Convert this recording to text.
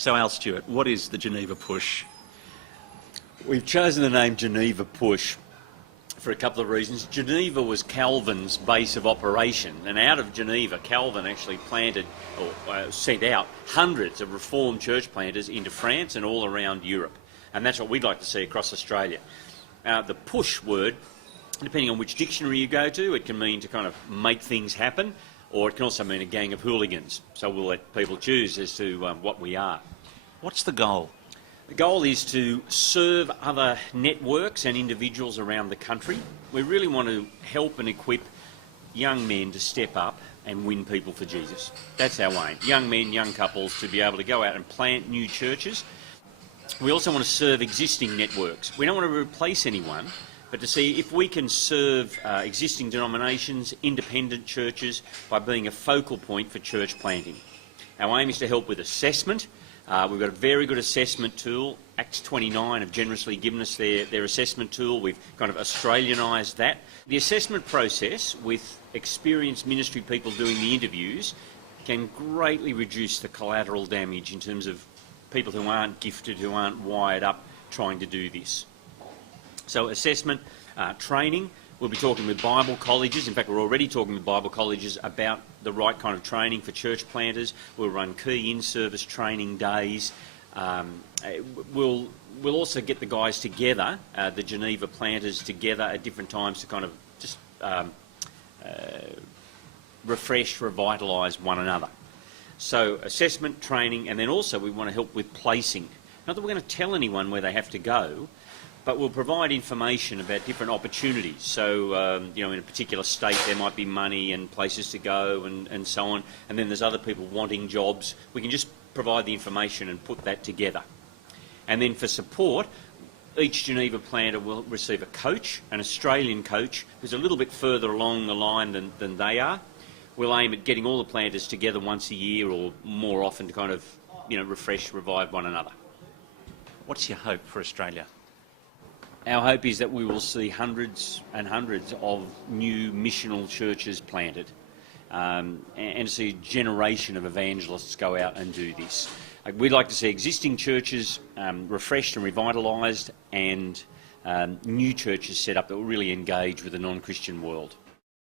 So Al Stewart, what is the Geneva Push? We've chosen the name Geneva Push for a couple of reasons. Geneva was Calvin's base of operation, and out of Geneva, Calvin actually planted or sent out hundreds of Reformed church planters into France and all around Europe, and that's what we'd like to see across Australia. The push word, depending on which dictionary you go to, it can mean to kind of make things happen, or it can also mean a gang of hooligans. So we'll let people choose as to what we are. What's the goal? The goal is to serve other networks and individuals around the country. We really want to help and equip young men to step up and win people for Jesus. That's our aim. Young men, young couples to be able to go out and plant new churches. We also want to serve existing networks. We don't want to replace anyone, but to see if we can serve existing denominations, independent churches, by being a focal point for church planting. Our aim is to help with assessment. We've got a very good assessment tool. Acts 29 have generously given us their assessment tool. We've kind of Australianised that. The assessment process, with experienced ministry people doing the interviews, can greatly reduce the collateral damage in terms of people who aren't gifted, who aren't wired up trying to do this. So assessment, training. We'll be talking with Bible colleges. In fact, we're already talking with Bible colleges about the right kind of training for church planters. We'll run key in-service training days. We'll also get the guys together, the Geneva planters together at different times to kind of just refresh, revitalise one another. So assessment, training, and then also we want to help with placing. Not that we're going to tell anyone where they have to go, but we'll provide information about different opportunities. So, in a particular state there might be money and places to go and so on, and then there's other people wanting jobs. We can just provide the information and put that together. And then for support, each Geneva planter will receive a coach, an Australian coach, who's a little bit further along the line than they are. We'll aim at getting all the planters together once a year or more often to kind of, refresh, revive one another. What's your hope for Australia? Our hope is that we will see hundreds and hundreds of new missional churches planted and to see a generation of evangelists go out and do this. We'd like to see existing churches refreshed and revitalised and new churches set up that will really engage with the non-Christian world.